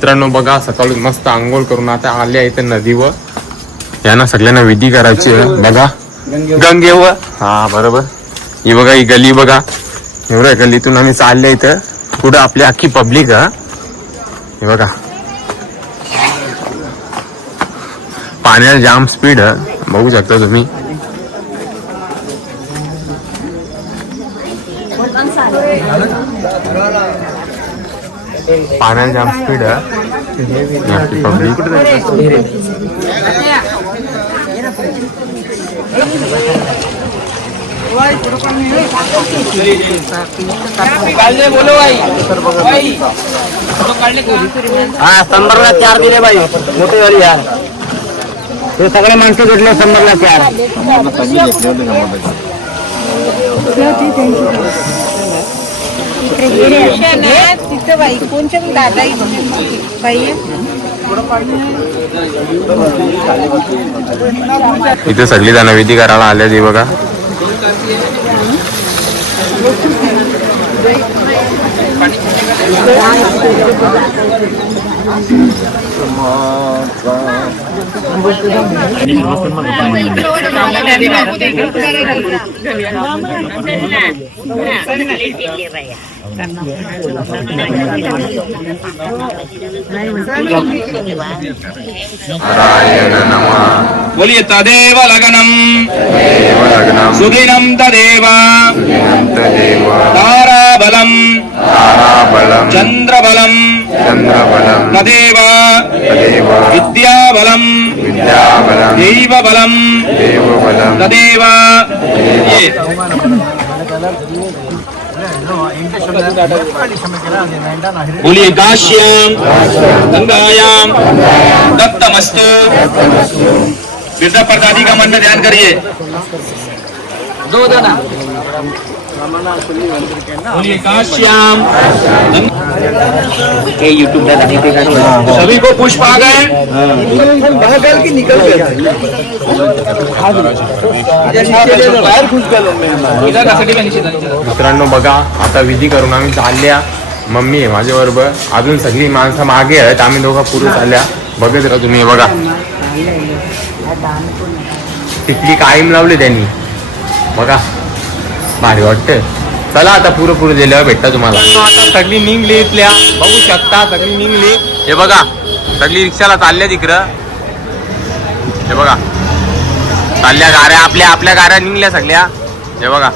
मित्रांनो बघा, सकाळी मस्त आंघोळ करून आता आले इथे नदीवर. यांना सगळ्यांना विधी करायची आहे. बघा गंगेवर, हा बरोबर. ही बघा, ही गली बघा, एवढ्या गलीतून आम्ही चालले इथं. पुढे आपली अख्खी पब्लिक. हा हे बघा, पाण्याला जाम स्पीड बघू शकता तुम्ही. पाण्याला जाम स्पीड आपली पब्लिक. हा, संबरला 4 दिले बाई, मोठे वाली यार. हे सगळे माणसं भेटले संबरला 4. तिथं बाई कोणच्या दादा इथे सगळी जण विधी करायला आल्या. ती बघा, बोलिए तदेव लगनम सुदिनम तदेव ताराबलम चंद्रबलम तदेव विद्याबलम देवबलम तदेव. बोलिए काश्याम गंगायाम दत्तमस्तु. बिरजा प्रसादी का मन में ध्यान करिए. बोलिए काश्याम. यूट्यूब सभी को पुष्प आ गए. मित्रांनो बघा, आता विधी करून आम्ही चालल्या. मम्मी आहे माझ्या बरोबर, अजून सगळी माणसं मागे आहेत. आम्ही दोघं पुढे चालल्या. बघत राहा तुम्ही. बघा, तिथली कायम लावली त्यांनी. बघा, भारी वाटतं. चला आता पुढे गेल्यावर भेटता तुम्हाला. आता सगळी निघली इथल्या, बघू शकता सगळी निघली. हे बघा, सगळी रिक्षाला चालल्या तिकडं. हे बघा, चालल्या गाड्या, आपल्या गाड्या निघल्या सगळ्या. हे बघा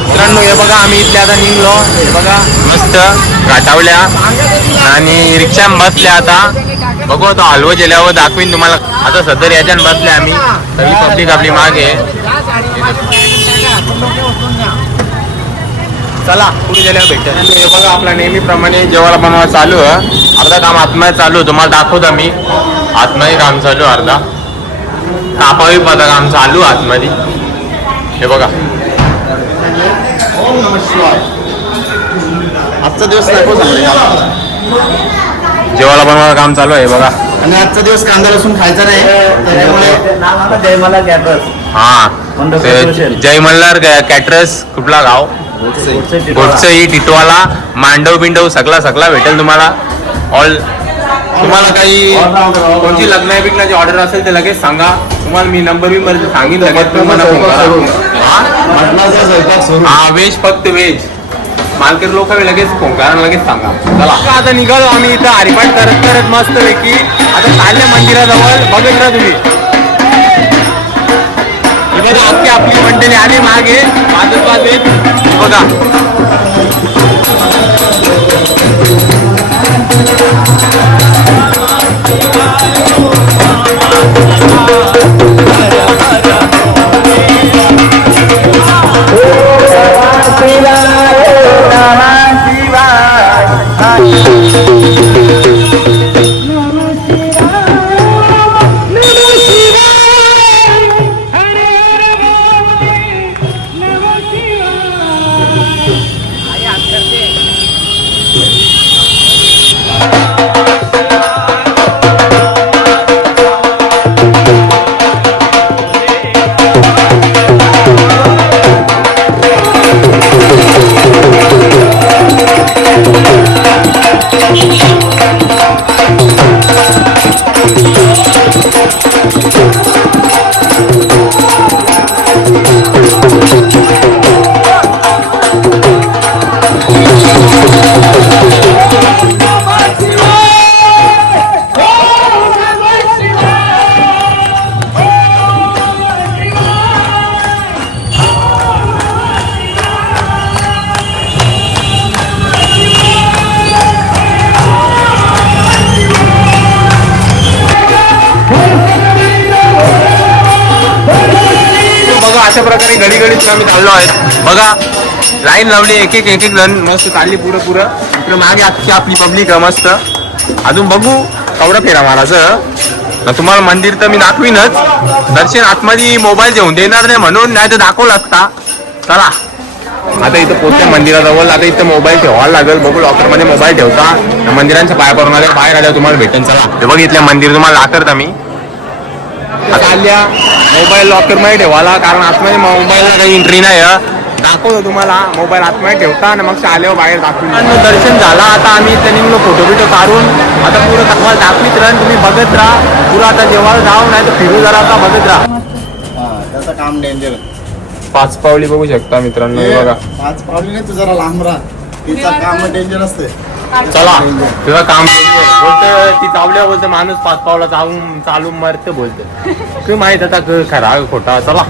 मित्रांनो, हे बघा आम्ही इथल्या आता निघलो. हे बघा मस्त गाठावल्या आणि रिक्षा बसल्या. आता बघू, तो हलवं गेल्यावर दाखवीन तुम्हाला. आता सदर याच्यानं बसल्या आम्ही, सगळी पब्लिक आपली मागे. चला पुढे गेल्यावर भेटत. हे बघा, आपला नेहमीप्रमाणे जेवायला बनवा चालू आहे. अर्धा काम आतमध्ये चालू आहे, तुम्हाला दाखवतो आम्ही. आतमध्ये काम चालू आहे, अर्धा कापावी पदा काम चालू आहे आतमध्ये. हे बघा, आजचा दिवस जेवायला बनवायला काम चालू आहे. बघा, आणि आजचा दिवस कांदा लसूण खायचा नाही, त्यामुळे जय मला कॅटरर्स. हा, जय मल्हार कॅटरर्स. कुठला गाव? गोटसई, टिटवाला, मांडव बिंडव सगळा भेटेल तुम्हाला. ऑल तुम्हाला काही कोणती लग्नाची ऑर्डर असेल ते लगेच सांगा. तुम्हाला मी नंबर सांगेन लगेच. तुम्हाला हा, व्हेज, फक्त व्हेज मालकेर लोक लगेच फोन करा, लगेच सांगा. चला आता निघालो आम्ही इथं हरिपाठ करत करत मस्त पैकी. आता चालल्या मंदिराजवळ. बघत राहा तुम्ही. बघा, आपली मंडळी आली मागे वाजत. बघा, बघा अशा प्रकारे घडी घडीत आम्ही चाललो आहे. बघा लाईन लावली, एक एक जण मस्त चालली पुरं. इकडे मागे आजची आपली पब्लिक मस्त. अजून बघू कवडा फेरा मारायचं. तुम्हाला मंदिर तर मी दाखवीनच. दर्शन आतमध्ये मोबाईल घेऊन देणार नाही म्हणून, नाही तर दाखवलं असता. चला आता इथं पोहोचते मंदिराजवळ. आता इथं मोबाईल ठेवायला लागेल. बघू लॉकर मध्ये मोबाईल ठेवता. मंदिरांच्या पाया पडून आल्या, बाहेर आल्यावर तुम्हाला भेटेन. चला हे बघ इथल्या मंदिर तुम्हाला दाखवता मी. आता आल्या मोबाईल लॉकर मध्ये ठेवायला, कारण आतमध्ये मोबाईलला काही एंट्री नाही. दाखवतो तुम्हाला मोबाईल आतमध्ये ठेवता आणि मग आल्यावर बाहेर दाखवून. दर्शन झाला. आता आम्ही इथं निघलो फोटो बिटो काढून. आता पुरं तुम्हाला दाखवीत राहा, तुम्ही बघत राहा. पुरं आता जेव्हा जाऊ नाही तर फिरू जरा, आता बघत राहा. त्याचं काम डेंजर. पाच पावली बघू शकता मित्रांनो. हे बघा 5 पावली नाही, तू जरा लांब राहा. तिचं काम डेंजर असते. चला तुझं काम बोलतं. ती चावल्या बोलतं माणूस 5 पावला चालून मरतं बोलतं. काय माहित आता खरा खोटा. चला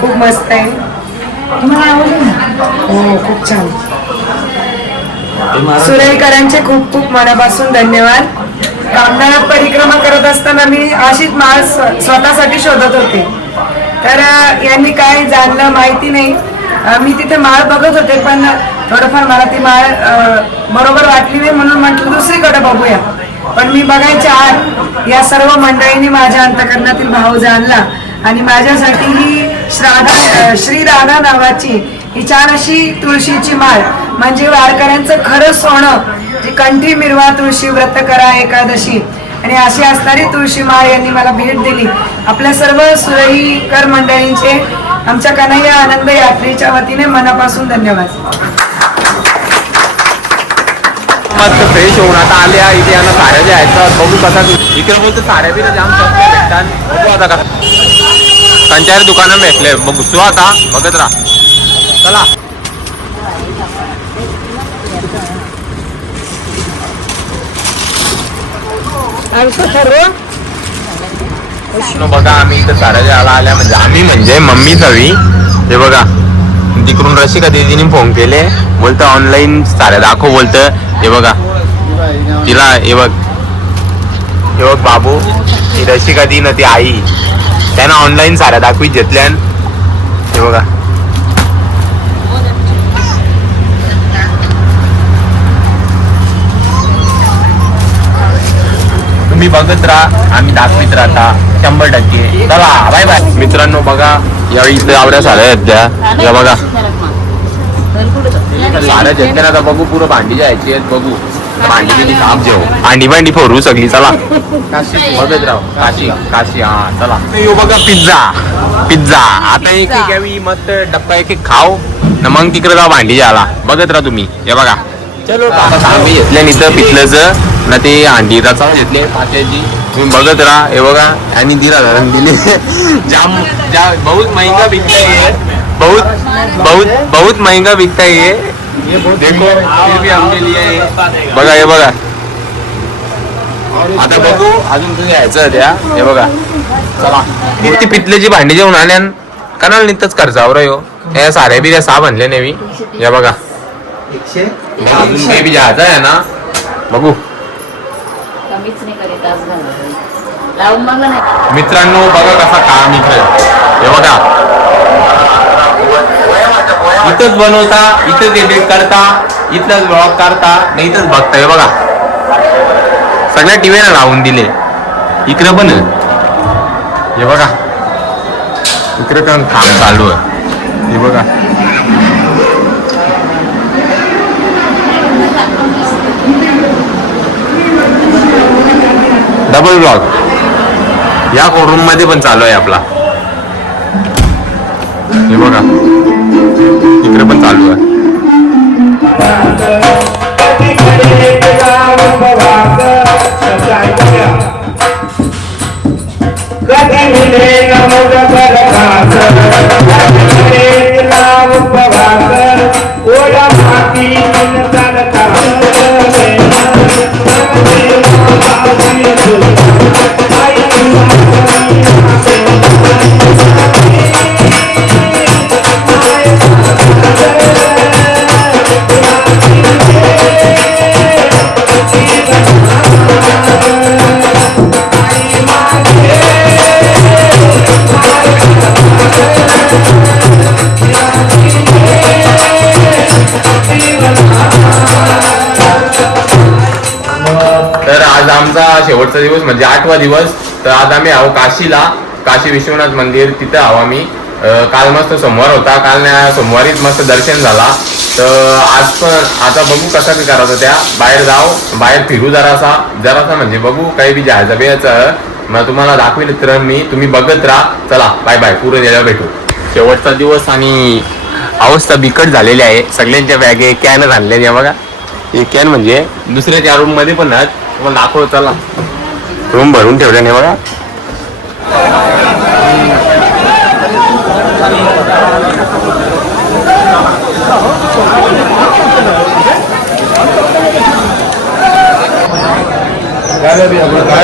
खूप मस्त आहे. तुम्हाला आवडलं ना? हो खूप छान. सुरेकरांचे खूप खूप मनापासून धन्यवाद. कामनाथ परिक्रमा करत असताना मी अशीच माळ स्वतःसाठी शोधत होते. तर यांनी काय जाणलं माहिती नाही. मी तिथे माळ बघत होते, पण थोडंफार मला ती माळ बरोबर वाटली नाही, म्हणून म्हटलं दुसरीकडे बघूया. पण मी बघायच्या आत या सर्व मंडळींनी माझ्या अंतकरणातील भाव जाणला आणि माझ्यासाठी ही श्री राधा नावाची ही छान अशी तुळशीची माळ, म्हणजे वारकऱ्यांचं खरं सोनं, जी कंठी मिरवा तुळशी व्रत करा एकादशी, आणि अशी असणारी तुळशी माळ यांनी मला भेट दिली. आपल्या सर्व सुरईकर मंडळींचे आमच्या कन्हैया आनंद यात्रेच्या वतीने मनापासून धन्यवाद. मस्त फ्रेश होऊन आता आल्या इथे. यांना साड्या ज्या आहेत बघू कसा. इकडे बोलतो साड्या बी जाम स्वस्त भेटतात. बघू आता का त्यांच्या दुकानं भेटले. बघू सो आता बघत राहा. चला बघा आम्ही इथं साड्या ज्याला आल्या, म्हणजे आम्ही म्हणजे मम्मी हवी. हे बघा तिकडून रशिका दीदीने फोन केले, बोलतं ऑनलाईन साड्या दाखव बोलतं. हे बघा तिला हे बघ बाबू, ही रशिका दी ना ती आई, त्यांना ऑनलाईन साड्या दाखवीत घेतल्या. हे बघा तुम्ही बघत राहा, आम्ही दाखवीत राहता 100%. चला बाय बाय मित्रांनो. बघा यावेळी इथे आवड्या साड्या आहेत त्या. या बघा साड्या घेतल्या ना. आता बघू पुरं भांडी जायची आहेत. बघू भांडी किती साफ जेव, भांडी फोडू सगळी. चला बघत राहू. काशी हा चला. यो बघा पिझ्झा आता एक घ्यावी, मस्त डब्बा एक खाऊ ना, मग तिकडे जाऊ भांडी जायला. बघत राहा तुम्ही. हे बघा चलो आम्ही घेतल्या इथं पितलंच ना, ते अंडी रचा घेतले पात्याची. तुम्ही बघत राहा. हे बघा आणि 13,000 दिले. जाम बहुत महंगा बिकता है, बहुत महंगा बिकता है. देखो फिर भी हमने लिया है. बघा हे बघा. आता बघू अजून तुझं यायचं त्या. हे बघा चला किती पितलेची भांडी जेवण आल्यान कनाल नितच खर्चावर हो. या साऱ्या बिऱ्या सहा बनले नेवी. या बघा अजून काही बी जायचं आहे ना. बघू मित्रांनो. बघा कसा काम इकडे. हे बघा इथंच बनवता, इथंच एडिट करता, इथलाच ब्लॉग करता, नाही इथंच बघता. हे बघा सगळ्या टीव्हीला लावून दिले. इकडे पण हे बघा, इकडे पण काम चालू आहे. हे बघा डबल ब्लॉग या रूम मध्ये पण चालू आहे आपला. हे बघा इकडे पण चालू आहे. तर आज आमचा शेवटचा दिवस म्हणजे 8वा दिवस. तर आज आम्ही आहो काशीला, काशी विश्वनाथ मंदिर तिथं आहो आम्ही. काल मस्त सोमवार होता, काल सोमवारीच मस्त दर्शन झाला. तर आज पण आता बघू कसा बी करायचं, त्या बाहेर जाऊ, बाहेर फिरू जरासा म्हणजे बघू काही बी जायचं बियाचं. मग तुम्हाला दाखवेल तर मी, तुम्ही बघत राहा. चला बाय बाय, पुढे गेल्यावर भेटू. शेवटचा दिवस आणि अवस्था बिकट झालेली आहे. सगळ्यांच्या बॅगे कॅन आणलेल्या बघा. हे कॅन म्हणजे दुसऱ्याच्या रूम मध्ये पण आहेत, तुम्हाला दाखव. चला रूम भरून ठेवल्या नाही बघा.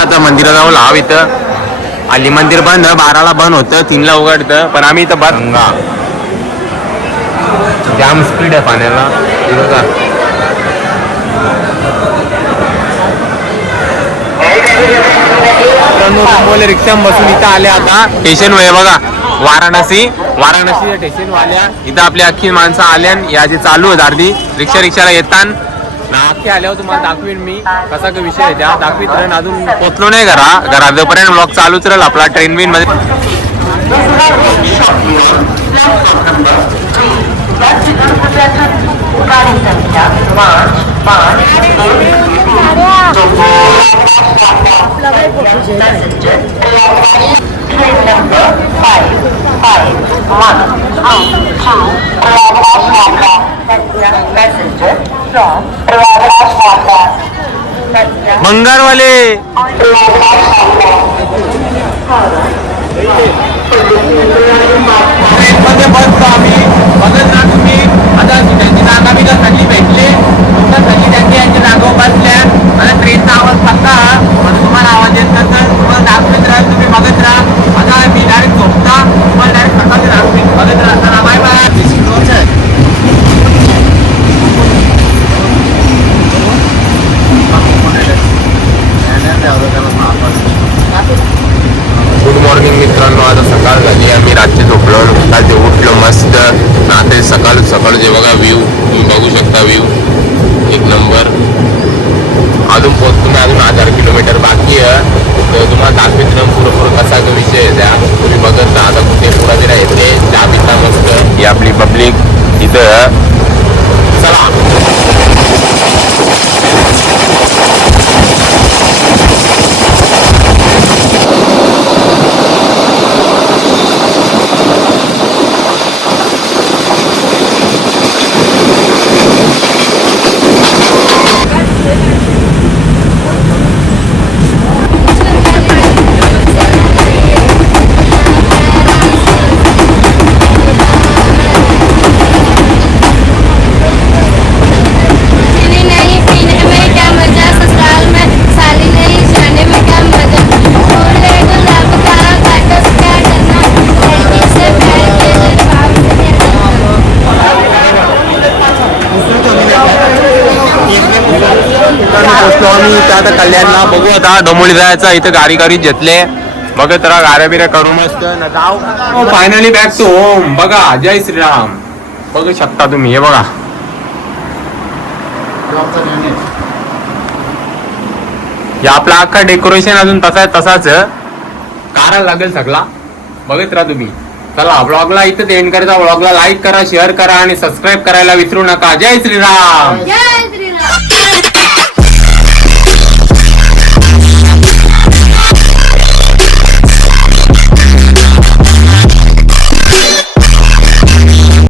आता मंदिरात जाऊ लाव. इथं आली मंदिर बंद, 12ला बंद होतं, 3ला उघडतं. पण आम्ही इथं बंद. जाम स्पीड आहे पाण्याला. रिक्षा बसून इथं आले. आता स्टेशन वे बघा, वाराणसीच्या स्टेशन वाल्या इथं आपली अख्खी माणसं आल्या. या जे चालू आहेत अर्धी रिक्षाला येताना नाके आल्यावर तुम्हाला दाखवीन मी कसा का विषय आहे त्या दाखवीत. कारण अजून पोचलो नाही घरात जोपर्यंत ब्लॉग चालूच राहील आपला ट्रेन बिन मध्ये. मंगारवाले ट्रेनमध्ये बसतो आम्ही. बघत ना तुम्ही, आता त्यांची जागा बी सगळी भेटली, सगळी त्यांची जागा बसल्या. आता ट्रेनचा आवाज पक्का म्हणजे तुम्हाला आवाज येत नसेल, तुम्हाला दाखवत राहा, तुम्ही बघत राहा. आता मी डायरेक्ट झोपता, तुम्हाला डायरेक्ट सकाळी दाखवेन. बघत राहा. Bye bye. गुड मॉर्निंग मित्रांनो. आता सकाळ झाली, आम्ही रात्री झोपलो, ते उठलो मस्त. आता सकाळ जे बघा व्ह्यू तुम्ही बघू शकता. व्ह्यू एक नंबर. अजून पोहोचतो मी, अजून 1000 किलोमीटर बाकी आहे. तर तुम्हाला दाखवित ना पुरं कसा तो विषय आहे त्या तुम्ही बघत ना. आता कुठे पुरा दिला येते चहा पिता मस्त. ही आपली पब्लिक इथं. चला आम्ही इथं आता कल्याणला. बघू आता डोंबोली जायचं. इथं गाडी घेतले, बघत राहा, गाड्या बिऱ्या करू मस्त ना जाऊ. Finally back to home. बघा, जय श्रीराम बघू शकता तुम्ही. हे बघा या आपला अख्खा डेकोरेशन अजून तसाच करायला लागेल सगळा. बघत राहा तुम्ही. चला ब्लॉगला इथं एंड करायचा. ब्लॉगला लाईक करा, शेअर करा आणि सबस्क्राईब करायला विसरू नका. जय श्रीराम.